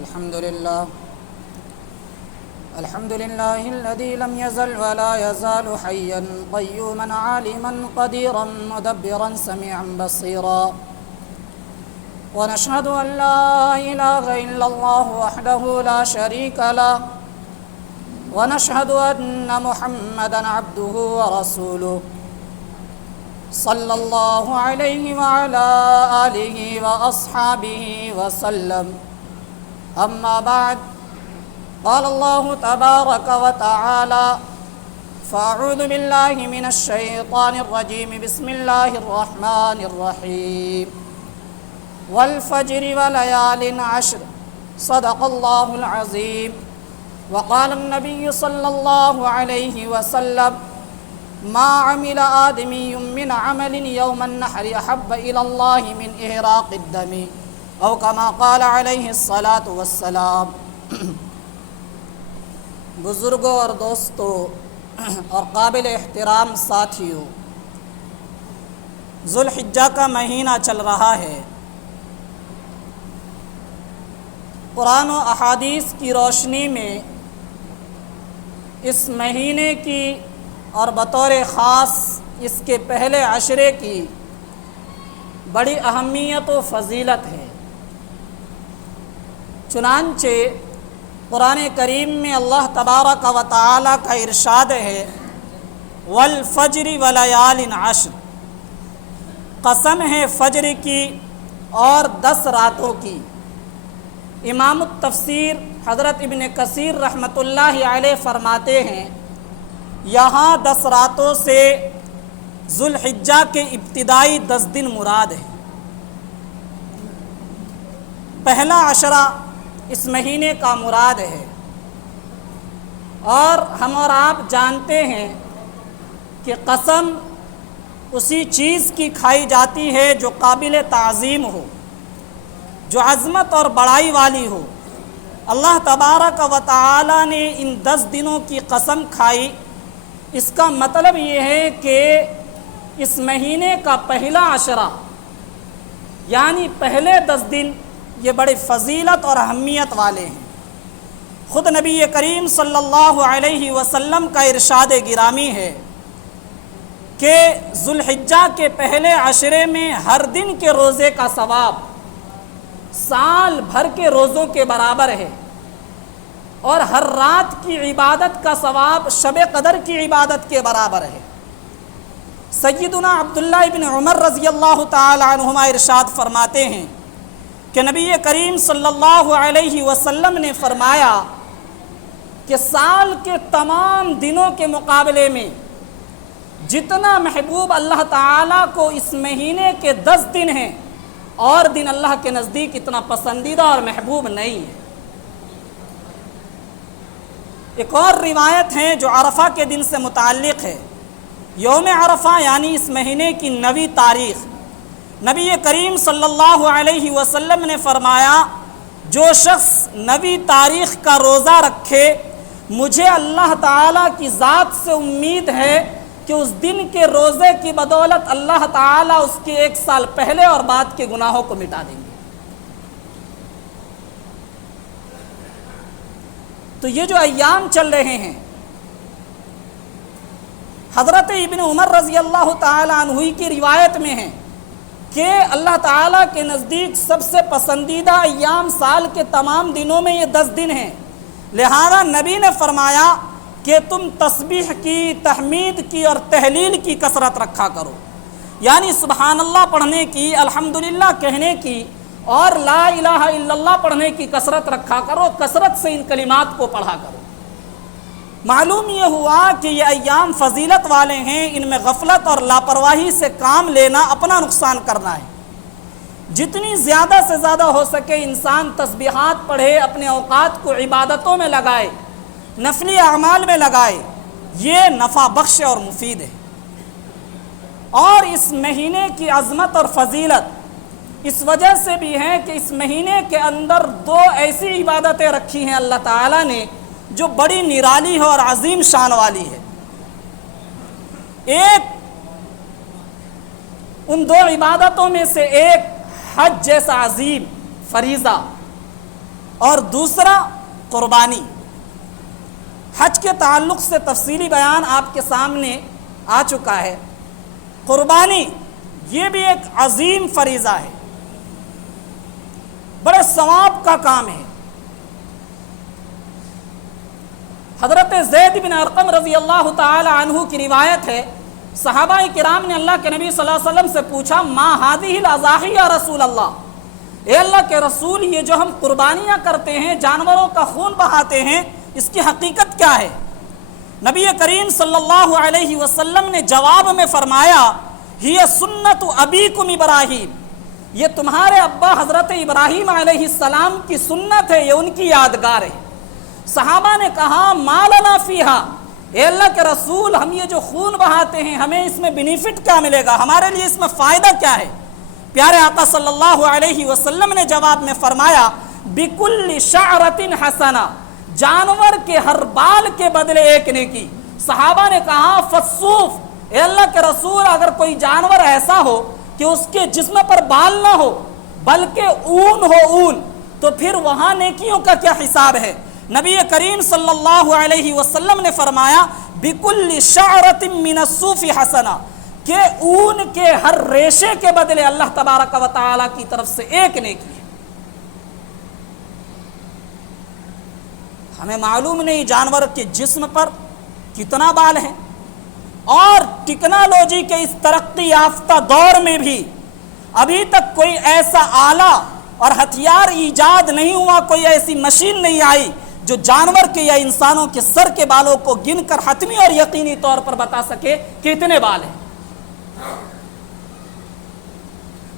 الحمد لله الذي لم يزل ولا يزال حيا قيوما عالما قديرا مدبرا سميعا بصيرا، ونشهد أن لا إله إلا الله وحده لا شريك له، ونشهد أن محمدا عبده ورسوله صلى الله عليه وعلى آله وأصحابه وسلم. أما بعد، قال الله تبارك وتعالى: فأعوذ بالله من الشيطان الرجيم، بسم الله الرحمن الرحيم، والفجر وليال عشر، صدق الله العظيم. وقال النبي صلى الله عليه وسلم: ما عمل آدمي من عمل يوم النحر أحب إلى الله من إهراق الدم، أو كما قال عليه الصلاة والسلام. بزرگوں اور دوستوں اور قابل احترام ساتھیوں، ذو الحجہ کا مہینہ چل رہا ہے. قرآن و احادیث کی روشنی میں اس مہینے کی اور بطور خاص اس کے پہلے عشرے کی بڑی اہمیت و فضیلت ہے. چنانچہ قرآن کریم میں اللہ تبارک و تعالی کا ارشاد ہے: والفجر ولیال عشر، قسم ہے فجر کی اور 10 راتوں کی. امام التفسیر حضرت ابن کثیر رحمۃ اللہ علیہ فرماتے ہیں، یہاں 10 راتوں سے ذو الحجہ کے ابتدائی 10 دن مراد ہے. پہلا عشرہ اس مہینے کا مراد ہے، اور ہم اور آپ جانتے ہیں کہ قسم اسی چیز کی کھائی جاتی ہے جو قابل تعظیم ہو، جو عظمت اور بڑائی والی ہو. اللہ تبارک و تعالی نے ان 10 دنوں کی قسم کھائی. اس کا مطلب یہ ہے کہ اس مہینے کا پہلا عشرہ یعنی پہلے 10 دن یہ بڑے فضیلت اور اہمیت والے ہیں. خود نبی کریم صلی اللہ علیہ وسلم کا ارشاد گرامی ہے کہ ذو الحجہ کے پہلے عشرے میں ہر دن کے روزے کا ثواب سال بھر کے روزوں کے برابر ہے، اور ہر رات کی عبادت کا ثواب شب قدر کی عبادت کے برابر ہے. سیدنا عبداللہ ابن عمر رضی اللہ تعالی عنہما ارشاد فرماتے ہیں کہ نبی کریم صلی اللہ علیہ وسلم نے فرمایا کہ سال کے تمام دنوں کے مقابلے میں جتنا محبوب اللہ تعالیٰ کو اس مہینے کے 10 دن ہیں، اور دن اللہ کے نزدیک اتنا پسندیدہ اور محبوب نہیں ہے. ایک اور روایت ہے جو عرفہ کے دن سے متعلق ہے. یوم عرفہ یعنی اس مہینے کی 9ویں تاریخ، نبی کریم صلی اللہ علیہ وسلم نے فرمایا: جو شخص 9ویں تاریخ کا روزہ رکھے، مجھے اللہ تعالیٰ کی ذات سے امید ہے کہ اس دن کے روزے کی بدولت اللہ تعالیٰ اس کے 1 سال پہلے اور بعد کے گناہوں کو مٹا دیں گے. تو یہ جو ایام چل رہے ہیں، حضرت ابن عمر رضی اللہ تعالیٰ عنہ کی روایت میں ہیں کہ اللہ تعالیٰ کے نزدیک سب سے پسندیدہ ایام سال کے تمام دنوں میں یہ 10 دن ہیں. لہذا نبی نے فرمایا کہ تم تسبیح کی، تحمید کی اور تہلیل کی کثرت رکھا کرو، یعنی سبحان اللہ پڑھنے کی، الحمدللہ کہنے کی اور لا الہ الا اللہ پڑھنے کی کثرت رکھا کرو. کثرت سے ان کلمات کو پڑھا کرو. معلوم یہ ہوا کہ یہ ایام فضیلت والے ہیں، ان میں غفلت اور لاپرواہی سے کام لینا اپنا نقصان کرنا ہے. جتنی زیادہ سے زیادہ ہو سکے انسان تسبیحات پڑھے، اپنے اوقات کو عبادتوں میں لگائے، نفلی اعمال میں لگائے، یہ نفع بخش اور مفید ہے. اور اس مہینے کی عظمت اور فضیلت اس وجہ سے بھی ہے کہ اس مہینے کے اندر 2 ایسی عبادتیں رکھی ہیں اللہ تعالیٰ نے جو بڑی نرالی ہے اور عظیم شان والی ہے. ایک ان 2 عبادتوں میں سے ایک حج جیسا عظیم فریضہ، اور دوسرا قربانی۔ حج کے تعلق سے تفصیلی بیان آپ کے سامنے آ چکا ہے۔ قربانی یہ بھی ایک عظیم فریضہ ہے، بڑے ثواب کا کام ہے۔ حضرت زید بن ارقم رضی اللہ تعالی عنہ کی روایت ہے، صحابہ کرام نے اللہ کے نبی صلی اللہ علیہ وسلم سے پوچھا ما ہذہ الاضاحی یا رسول اللہ، اے اللہ کے رسول یہ جو ہم قربانیاں کرتے ہیں، جانوروں کا خون بہاتے ہیں، اس کی حقیقت کیا ہے؟ نبی کریم صلی اللہ علیہ وسلم نے جواب میں فرمایا ہی سنت ابیکم ابراہیم، یہ تمہارے ابا حضرت ابراہیم علیہ السلام کی سنت ہے، یہ ان کی یادگار ہے۔ صحابہ نے کہا ما لنا فیہا، اے اللہ کے رسول ہم یہ جو خون بہاتے ہیں ہمیں اس میں بینیفٹ کیا ملے گا، ہمارے لیے اس میں فائدہ کیا ہے؟ پیارے آقا صلی اللہ علیہ وسلم نے جواب میں فرمایا بکل شعرۃ حسنہ، جانور کے ہر بال کے بدلے ایک نیکی۔ صحابہ نے کہا فالصوف، اے اللہ کے رسول اگر کوئی جانور ایسا ہو کہ اس کے جسم پر بال نہ ہو بلکہ اون ہو، اون، تو پھر وہاں نیکیوں کا کیا حساب ہے؟ نبی کریم صلی اللہ علیہ وسلم نے فرمایا بکل شعرۃ من الصوف حسنہ، کہ اون کے ہر ریشے کے بدلے اللہ تبارک و تعالی کی طرف سے ایک نیکی ہے۔ ہمیں معلوم نہیں جانور کے جسم پر کتنا بال ہے، اور ٹیکنالوجی کے اس ترقی یافتہ دور میں بھی ابھی تک کوئی ایسا آلہ اور ہتھیار ایجاد نہیں ہوا، کوئی ایسی مشین نہیں آئی جو جانور کے یا انسانوں کے سر کے بالوں کو گن کر حتمی اور یقینی طور پر بتا سکے کہ اتنے بال ہیں۔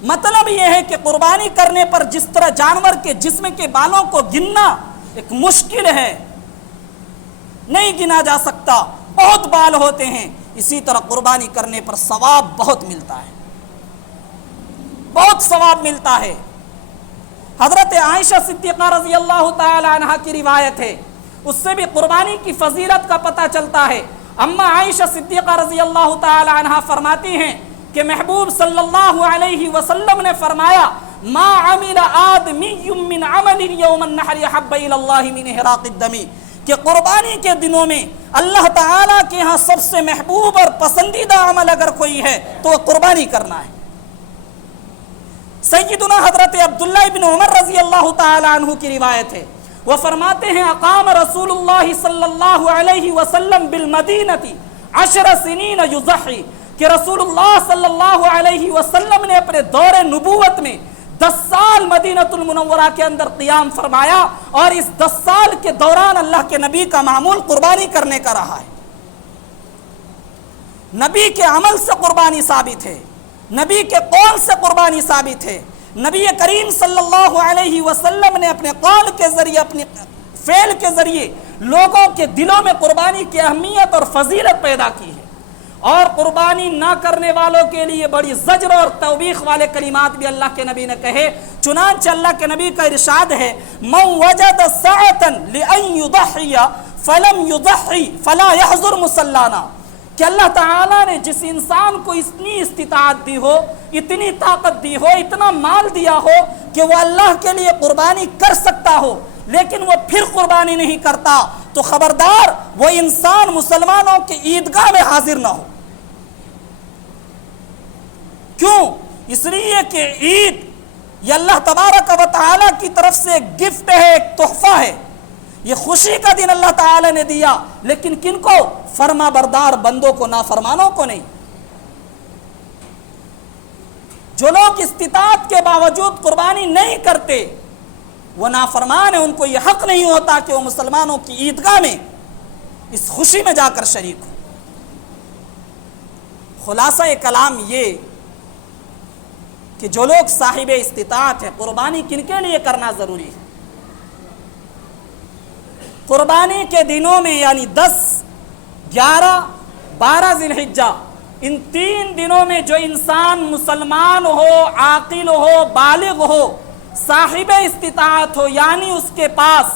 مطلب یہ ہے کہ قربانی کرنے پر جس طرح جانور کے جسم کے بالوں کو گننا ایک مشکل ہے، نہیں گنا جا سکتا، بہت بال ہوتے ہیں، اسی طرح قربانی کرنے پر ثواب بہت ملتا ہے، بہت ثواب ملتا ہے۔ حضرت عائشہ صدیقہ رضی اللہ تعالی عنہ کی روایت ہے، اس سے بھی قربانی کی فضیلت کا پتہ چلتا ہے۔ اما عائشہ صدیقہ رضی اللہ تعالی عنہ فرماتی ہیں کہ محبوب صلی اللہ علیہ وسلم نے فرمایا ما عمل آدمی من عمل یوم النحر احب الی اللہ من احراق الدم، کہ قربانی کے دنوں میں اللہ تعالیٰ کے ہاں سب سے محبوب اور پسندیدہ عمل اگر کوئی ہے تو وہ قربانی کرنا ہے۔ سیدنا حضرت عبداللہ بن عمر رضی اللہ تعالی عنہ کی روایت ہے، وہ فرماتے ہیں اقام رسول اللہ صلی اللہ علیہ وسلم بالمدینہ 10 سنین یضحی، کہ رسول اللہ صلی اللہ علیہ وسلم نے اپنے دور نبوت میں 10 سال مدینۃ المنورہ کے اندر قیام فرمایا، اور اس 10 سال کے دوران اللہ کے نبی کا معمول قربانی کرنے کا رہا ہے۔ نبی کے عمل سے قربانی ثابت ہے، نبی کے قول سے قربانی ثابت ہے۔ نبی کریم صلی اللہ علیہ وسلم نے اپنے قول کے ذریعے، اپنے فعل کے ذریعے لوگوں کے دلوں میں قربانی کی اہمیت اور فضیلت پیدا کی ہے، اور قربانی نہ کرنے والوں کے لیے بڑی زجر اور توبیخ والے کلمات بھی اللہ کے نبی نے کہے۔ چنانچہ اللہ کے نبی کا ارشاد ہے من وجد سعة لأن يضحي فلم يضحي فلا يحضر مصلانا، کہ اللہ تعالیٰ نے جس انسان کو اتنی استطاعت دی ہو، اتنی طاقت دی ہو، اتنا مال دیا ہو کہ وہ اللہ کے لیے قربانی کر سکتا ہو لیکن وہ پھر قربانی نہیں کرتا، تو خبردار وہ انسان مسلمانوں کے عیدگاہ میں حاضر نہ ہو۔ کیوں؟ اس لیے کہ عید یہ اللہ تبارک و تعالیٰ کی طرف سے ایک گفٹ ہے، ایک تحفہ ہے، یہ خوشی کا دن اللہ تعالیٰ نے دیا، لیکن کن کو؟ فرما بردار بندوں کو، نافرمانوں کو نہیں۔ جو لوگ استطاعت کے باوجود قربانی نہیں کرتے وہ نافرمان ہیں، ان کو یہ حق نہیں ہوتا کہ وہ مسلمانوں کی عیدگاہ میں اس خوشی میں جا کر شریک ہو۔ خلاصہ کلام یہ کہ جو لوگ صاحب استطاعت ہے، قربانی کن کے لیے کرنا ضروری ہے؟ قربانی کے دنوں میں یعنی 10، 11، 12 ذی الحجہ، ان 3 دنوں میں جو انسان مسلمان ہو، عاقل ہو، بالغ ہو، صاحب استطاعت ہو، یعنی اس کے پاس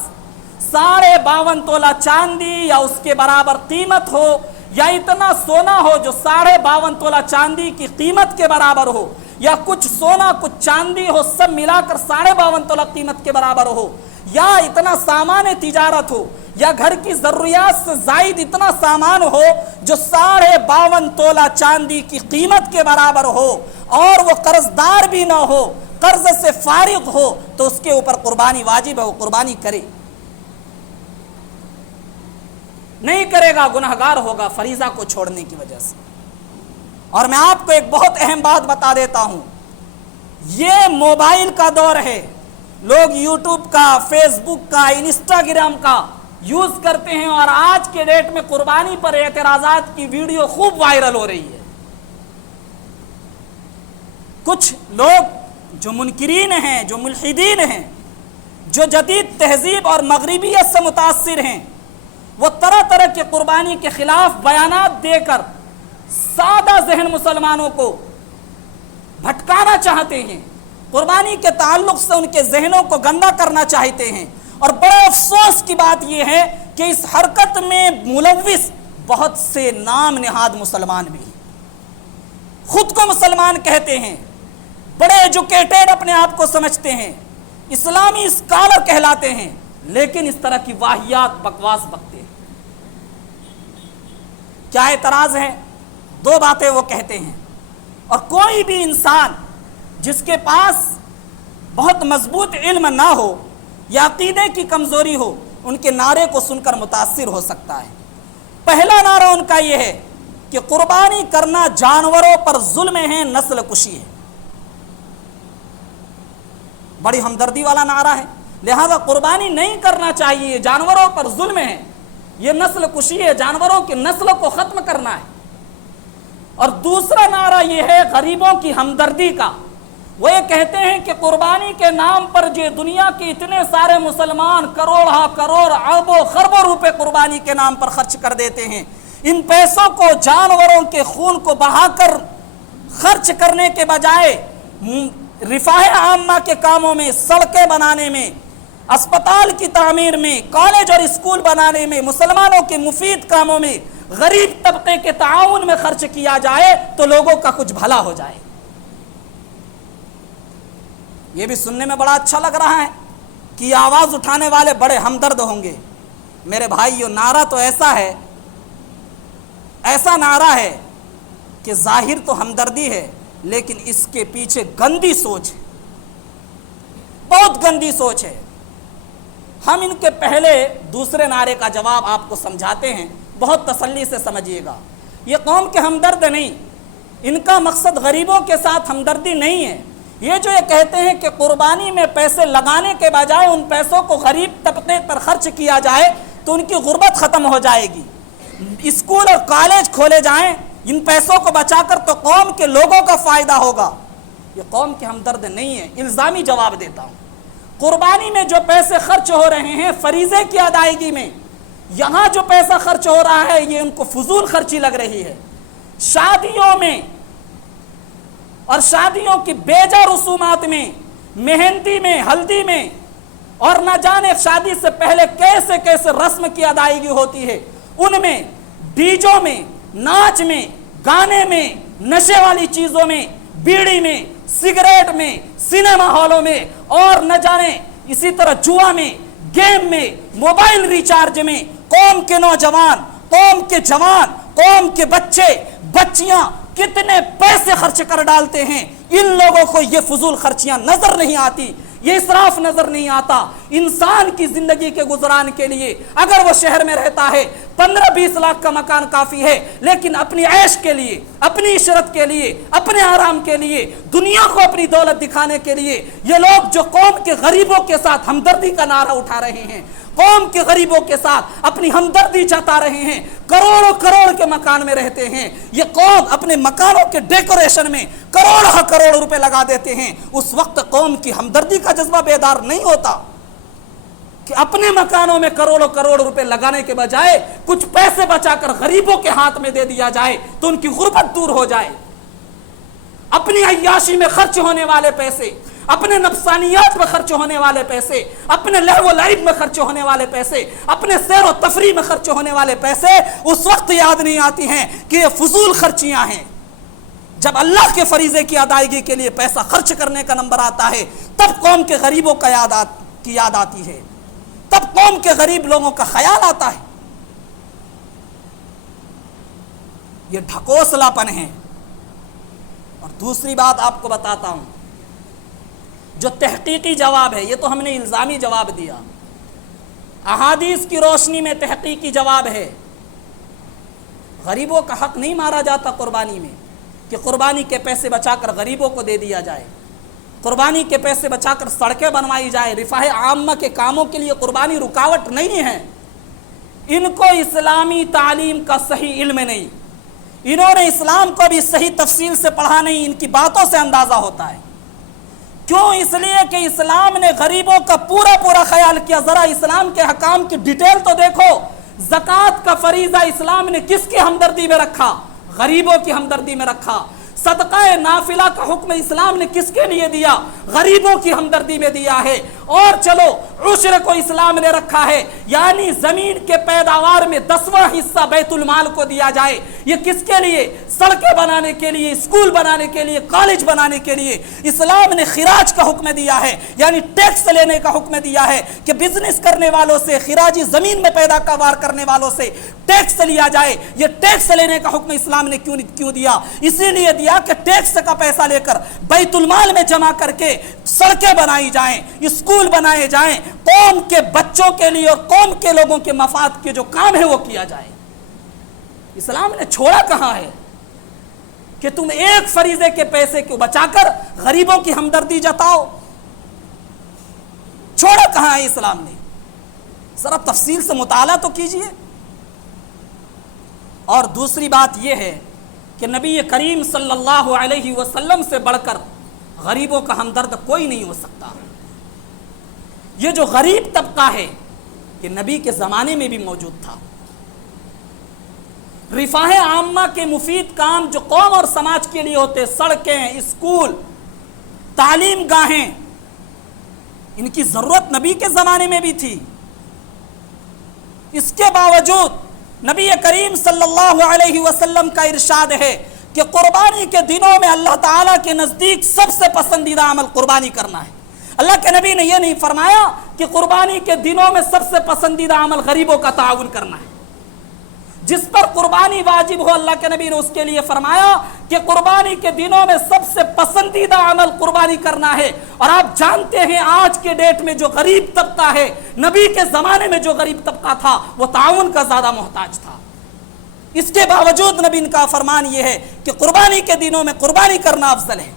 52.5 تولہ چاندی یا اس کے برابر قیمت ہو، یا اتنا سونا ہو جو 52.5 تولہ چاندی کی قیمت کے برابر ہو، یا کچھ سونا کچھ چاندی ہو، سب ملا کر 52.5 تولہ قیمت کے برابر ہو، یا اتنا سامان تجارت ہو یا گھر کی ضروریات سے زائد اتنا سامان ہو جو 52.5 تولہ چاندی کی قیمت کے برابر ہو اور وہ قرض دار بھی نہ ہو، قرض سے فارغ ہو، تو اس کے اوپر قربانی واجب ہے، وہ قربانی کرے۔ نہیں کرے گا گنہگار ہوگا فریضہ کو چھوڑنے کی وجہ سے۔ اور میں آپ کو ایک بہت اہم بات بتا دیتا ہوں، یہ موبائل کا دور ہے، لوگ یوٹیوب کا، فیس بک کا، انسٹاگرام کا یوز کرتے ہیں، اور آج کے ڈیٹ میں قربانی پر اعتراضات کی ویڈیو خوب وائرل ہو رہی ہے۔ کچھ لوگ جو منکرین ہیں، جو ملحدین ہیں، جو جدید تہذیب اور مغربیت سے متاثر ہیں، وہ طرح طرح کے قربانی کے خلاف بیانات دے کر سادہ ذہن مسلمانوں کو بھٹکانا چاہتے ہیں، قربانی کے تعلق سے ان کے ذہنوں کو گندا کرنا چاہتے ہیں۔ اور بڑا افسوس کی بات یہ ہے کہ اس حرکت میں ملوث بہت سے نام نہاد مسلمان بھی ہیں، خود کو مسلمان کہتے ہیں، بڑے ایجوکیٹڈ اپنے آپ کو سمجھتے ہیں، اسلامی اسکالر کہلاتے ہیں، لیکن اس طرح کی واہیات بکواس بکتے ہیں۔ کیا اعتراض ہے؟ 2 باتیں وہ کہتے ہیں، اور کوئی بھی انسان جس کے پاس بہت مضبوط علم نہ ہو یا عقیدے کی کمزوری ہو، ان کے نعرے کو سن کر متاثر ہو سکتا ہے۔ پہلا نعرہ ان کا یہ ہے کہ قربانی کرنا جانوروں پر ظلم ہے، نسل کشی ہے۔ بڑی ہمدردی والا نعرہ ہے، لہذا قربانی نہیں کرنا چاہیے، جانوروں پر ظلم ہے، یہ نسل کشی ہے، جانوروں کی نسلوں کو ختم کرنا ہے۔ اور دوسرا نعرہ یہ ہے غریبوں کی ہمدردی کا، وہ یہ کہتے ہیں کہ قربانی کے نام پر جو دنیا کے اتنے سارے مسلمان کروڑ اربوں خربوں روپے قربانی کے نام پر خرچ کر دیتے ہیں، ان پیسوں کو جانوروں کے خون کو بہا کر خرچ کرنے کے بجائے رفاہ عامہ کے کاموں میں، سڑکیں بنانے میں، اسپتال کی تعمیر میں، کالج اور اسکول بنانے میں، مسلمانوں کے مفید کاموں میں، غریب طبقے کے تعاون میں خرچ کیا جائے تو لوگوں کا کچھ بھلا ہو جائے۔ یہ بھی سننے میں بڑا اچھا لگ رہا ہے کہ یہ آواز اٹھانے والے بڑے ہمدرد ہوں گے۔ میرے بھائیو، نعرہ تو ایسا نعرہ ہے کہ ظاہر تو ہمدردی ہے، لیکن اس کے پیچھے گندی سوچ ہے، بہت گندی سوچ ہے۔ ہم ان کے پہلے دوسرے نعرے کا جواب آپ کو سمجھاتے ہیں، بہت تسلی سے سمجھیے گا۔ یہ قوم کے ہمدرد نہیں، ان کا مقصد غریبوں کے ساتھ ہمدردی نہیں ہے۔ یہ جو یہ کہتے ہیں کہ قربانی میں پیسے لگانے کے بجائے ان پیسوں کو غریب طبقے پر خرچ کیا جائے تو ان کی غربت ختم ہو جائے گی، اسکول اور کالج کھولے جائیں ان پیسوں کو بچا کر تو قوم کے لوگوں کا فائدہ ہوگا، یہ قوم کے ہمدرد نہیں ہے۔ الزامی جواب دیتا ہوں، قربانی میں جو پیسے خرچ ہو رہے ہیں فریضے کی ادائیگی میں، یہاں جو پیسہ خرچ ہو رہا ہے یہ ان کو فضول خرچی لگ رہی ہے۔ شادیوں میں اور شادیوں کی بیجا رسومات میں، مہندی میں، ہلدی میں، اور نہ جانے شادی سے پہلے کیسے کیسے رسم کی ادائیگی ہوتی ہے، ان میں ڈیجوں میں، ناچ میں، گانے میں، نشے والی چیزوں میں، بیڑی میں، سگریٹ میں، سینما ہالوں میں، اور نہ جانے اسی طرح جوا میں، گیم میں، موبائل ریچارج میں، قوم کے نوجوان، قوم کے جوان، قوم کے بچے بچیاں کتنے پیسے خرچ کر ڈالتے ہیں۔ ان لوگوں کو یہ فضول خرچیاں نظر نہیں آتی، یہ اسراف نظر نہیں آتا۔ انسان کی زندگی کے گزران کے لیے اگر وہ شہر میں رہتا ہے 15-20 لاکھ کا مکان کافی ہے، لیکن اپنی عیش کے لیے، اپنی عشرت کے لیے، اپنے آرام کے لیے، دنیا کو اپنی دولت دکھانے کے لیے یہ لوگ جو قوم کے غریبوں کے ساتھ ہمدردی کا نعرہ اٹھا رہے ہیں، قوم کے غریبوں کے ساتھ اپنی ہمدردی جتا رہے ہیں، کروڑوں کروڑ کے مکان میں رہتے ہیں، یہ قوم اپنے مکانوں کے ڈیکوریشن میں کروڑ روپے لگا دیتے ہیں، اس وقت قوم کی ہمدردی کا جذبہ بیدار نہیں ہوتا کہ اپنے مکانوں میں کروڑوں روپے لگانے کے بجائے کچھ پیسے بچا کر غریبوں کے ہاتھ میں دے دیا جائے تو ان کی غربت دور ہو جائے۔ اپنی عیاشی میں خرچ ہونے والے پیسے، اپنے نفسانیات میں خرچ ہونے والے پیسے، اپنے لہو و لعب میں خرچ ہونے والے پیسے، اپنے سیر و تفریح میں خرچ ہونے والے پیسے اس وقت یاد نہیں آتی ہیں کہ یہ فضول خرچیاں ہیں۔ جب اللہ کے فریضے کی ادائیگی کے لیے پیسہ خرچ کرنے کا نمبر آتا ہے تب قوم کے غریبوں کی یاد آتی ہے۔ تب قوم کے غریب لوگوں کا خیال آتا ہے. یہ ڈھکوسلا پن ہے. اور دوسری بات آپ کو بتاتا ہوں، جو تحقیقی جواب ہے، یہ تو ہم نے الزامی جواب دیا، احادیث کی روشنی میں تحقیقی جواب ہے. غریبوں کا حق نہیں مارا جاتا قربانی میں کہ قربانی کے پیسے بچا کر غریبوں کو دے دیا جائے، قربانی کے پیسے بچا کر سڑکیں بنوائی جائے. رفاہ عامہ کے کاموں کے لیے قربانی رکاوٹ نہیں ہے. ان کو اسلامی تعلیم کا صحیح علم نہیں، انہوں نے اسلام کو بھی صحیح تفصیل سے پڑھا نہیں. ان کی باتوں سے اندازہ ہوتا ہے. کیوں؟ اس لیے کہ اسلام نے غریبوں کا پورا خیال کیا. ذرا اسلام کے حکام کی ڈیٹیل تو دیکھو. زکوٰۃ کا فریضہ اسلام نے کس کی ہمدردی میں رکھا؟ غریبوں کی ہمدردی میں رکھا. صدقہ نافلہ کا حکم اسلام نے کس کے لیے دیا؟ غریبوں کی ہمدردی میں دیا ہے. اور چلو عشر کو اسلام نے رکھا ہے، یعنی زمین کے پیداوار میں 10واں حصہ بیت المال کو دیا جائے. یہ کس کے لیے؟ سڑکیں بنانے کے لیے، اسکول بنانے کے لیے، کالج بنانے کے لیے. اسلام نے خراج کا حکم دیا ہے، یعنی ٹیکس لینے کا حکم دیا ہے کہ بزنس کرنے والوں سے، خراجی زمین میں پیداوار کرنے والوں سے ٹیکس لیا جائے. یہ ٹیکس لینے کا حکم اسلام نے کیوں دیا؟ اسی لیے دیا کہ ٹیکس کا پیسہ لے کر بیت المال میں جمع کر کے سڑکیں بنائی جائیں، اسکول بنائے جائیں، قوم کے بچوں کے لیے اور قوم کے لوگوں کے مفاد کے جو کام ہے وہ کیا جائے. اسلام نے چھوڑا کہاں ہے کہ تم ایک فریضے کے پیسے کو بچا کر غریبوں کی ہمدردی جتاؤ؟ چھوڑا کہاں ہے اسلام نے؟ ذرا تفصیل سے مطالعہ تو کیجئے. اور دوسری بات یہ ہے کہ نبی کریم صلی اللہ علیہ وسلم سے بڑھ کر غریبوں کا ہمدرد کوئی نہیں ہو سکتا. یہ جو غریب طبقہ ہے یہ نبی کے زمانے میں بھی موجود تھا. رفاہ عامہ کے مفید کام جو قوم اور سماج کے لیے ہوتے، سڑکیں، اسکول، تعلیم گاہیں، ان کی ضرورت نبی کے زمانے میں بھی تھی. اس کے باوجود نبی کریم صلی اللہ علیہ وسلم کا ارشاد ہے کہ قربانی کے دنوں میں اللہ تعالیٰ کے نزدیک سب سے پسندیدہ عمل قربانی کرنا ہے. اللہ کے نبی نے یہ نہیں فرمایا کہ قربانی کے دنوں میں سب سے پسندیدہ عمل غریبوں کا تعاون کرنا ہے. جس پر قربانی واجب ہو، اللہ کے نبی نے اس کے لیے فرمایا کہ قربانی کے دنوں میں سب سے پسندیدہ عمل قربانی کرنا ہے. اور آپ جانتے ہیں آج کے ڈیٹ میں جو غریب طبقہ ہے، نبی کے زمانے میں جو غریب طبقہ تھا وہ تعاون کا زیادہ محتاج تھا. اس کے باوجود نبی کا فرمان یہ ہے کہ قربانی کے دنوں میں قربانی کرنا افضل ہے.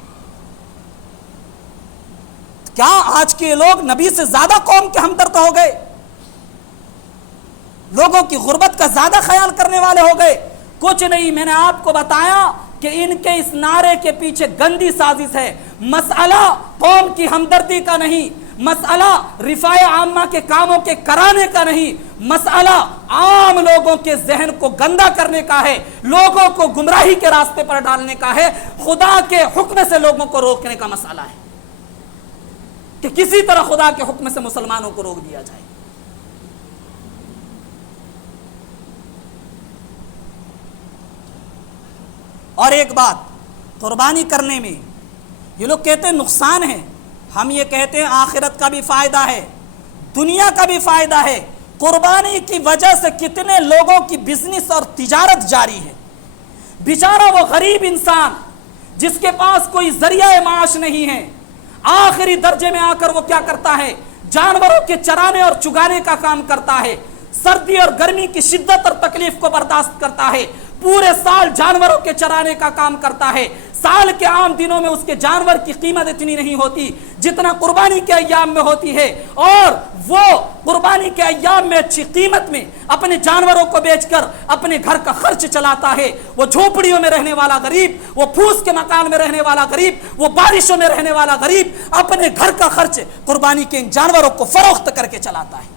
کیا آج کے لوگ نبی سے زیادہ قوم کے ہمدرد ہو گئے؟ لوگوں کی غربت کا زیادہ خیال کرنے والے ہو گئے؟ کچھ نہیں. میں نے آپ کو بتایا کہ ان کے اس نعرے کے پیچھے گندی سازش ہے. مسئلہ قوم کی ہمدردی کا نہیں، مسئلہ رفاہ عامہ کے کاموں کے کرانے کا نہیں، مسئلہ عام لوگوں کے ذہن کو گندا کرنے کا ہے، لوگوں کو گمراہی کے راستے پر ڈالنے کا ہے. خدا کے حکم سے لوگوں کو روکنے کا مسئلہ ہے کہ کسی طرح خدا کے حکم سے مسلمانوں کو روک دیا جائے. اور ایک بات، قربانی کرنے میں یہ لوگ کہتے ہیں نقصان ہے، ہم یہ کہتے ہیں آخرت کا بھی فائدہ ہے، دنیا کا بھی فائدہ ہے. قربانی کی وجہ سے کتنے لوگوں کی بزنس اور تجارت جاری ہے. بیچارہ وہ غریب انسان جس کے پاس کوئی ذریعہ معاش نہیں ہے، آخری درجے میں آ کر وہ کیا کرتا ہے؟ جانوروں کے چرانے اور چگانے کا کام کرتا ہے. سردی اور گرمی کی شدت اور تکلیف کو برداشت کرتا ہے. پورے سال جانوروں کے چرانے کا کام کرتا ہے. سال کے عام دنوں میں اس کے جانور کی قیمت اتنی نہیں ہوتی جتنا قربانی کے ایام میں ہوتی ہے. اور وہ قربانی کے ایام میں اچھی قیمت میں اپنے جانوروں کو بیچ کر اپنے گھر کا خرچ چلاتا ہے. وہ جھونپڑیوں میں رہنے والا غریب، وہ پھوس کے مکان میں رہنے والا غریب، وہ بارشوں میں رہنے والا غریب اپنے گھر کا خرچ قربانی کے ان جانوروں کو فروخت کر کے چلاتا ہے.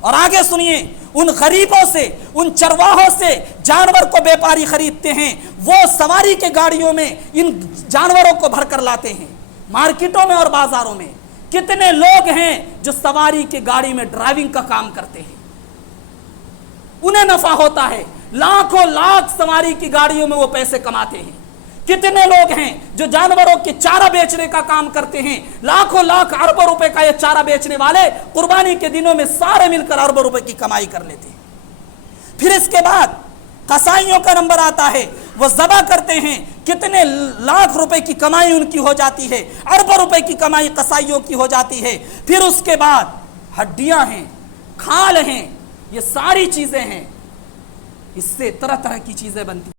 اور آگے سنیے، ان غریبوں سے، ان چرواہوں سے جانور کو بیپاری خریدتے ہیں. وہ سواری کے گاڑیوں میں ان جانوروں کو بھر کر لاتے ہیں. مارکیٹوں میں اور بازاروں میں کتنے لوگ ہیں جو سواری کی گاڑی میں ڈرائیونگ کا کام کرتے ہیں، انہیں نفع ہوتا ہے. لاکھوں لاکھ سواری کی گاڑیوں میں وہ پیسے کماتے ہیں. کتنے لوگ ہیں جو جانوروں کے چارہ بیچنے کا کام کرتے ہیں، لاکھوں لاکھ اربوں روپے کا یہ چارہ بیچنے والے قربانی کے دنوں میں سارے مل کر اربوں روپے کی کمائی کر لیتے ہیں۔ پھر اس کے بعد قصائیوں کا نمبر آتا ہے، وہ ذبح کرتے ہیں، کتنے لاکھ روپے کی کمائی ان کی ہو جاتی ہے، اربوں روپے کی کمائی قصائیوں کی ہو جاتی ہے۔ پھر اس کے بعد ہڈیاں ہیں، کھال ہیں، یہ ساری چیزیں ہیں، اس سے طرح طرح کی چیزیں بنتی ہیں۔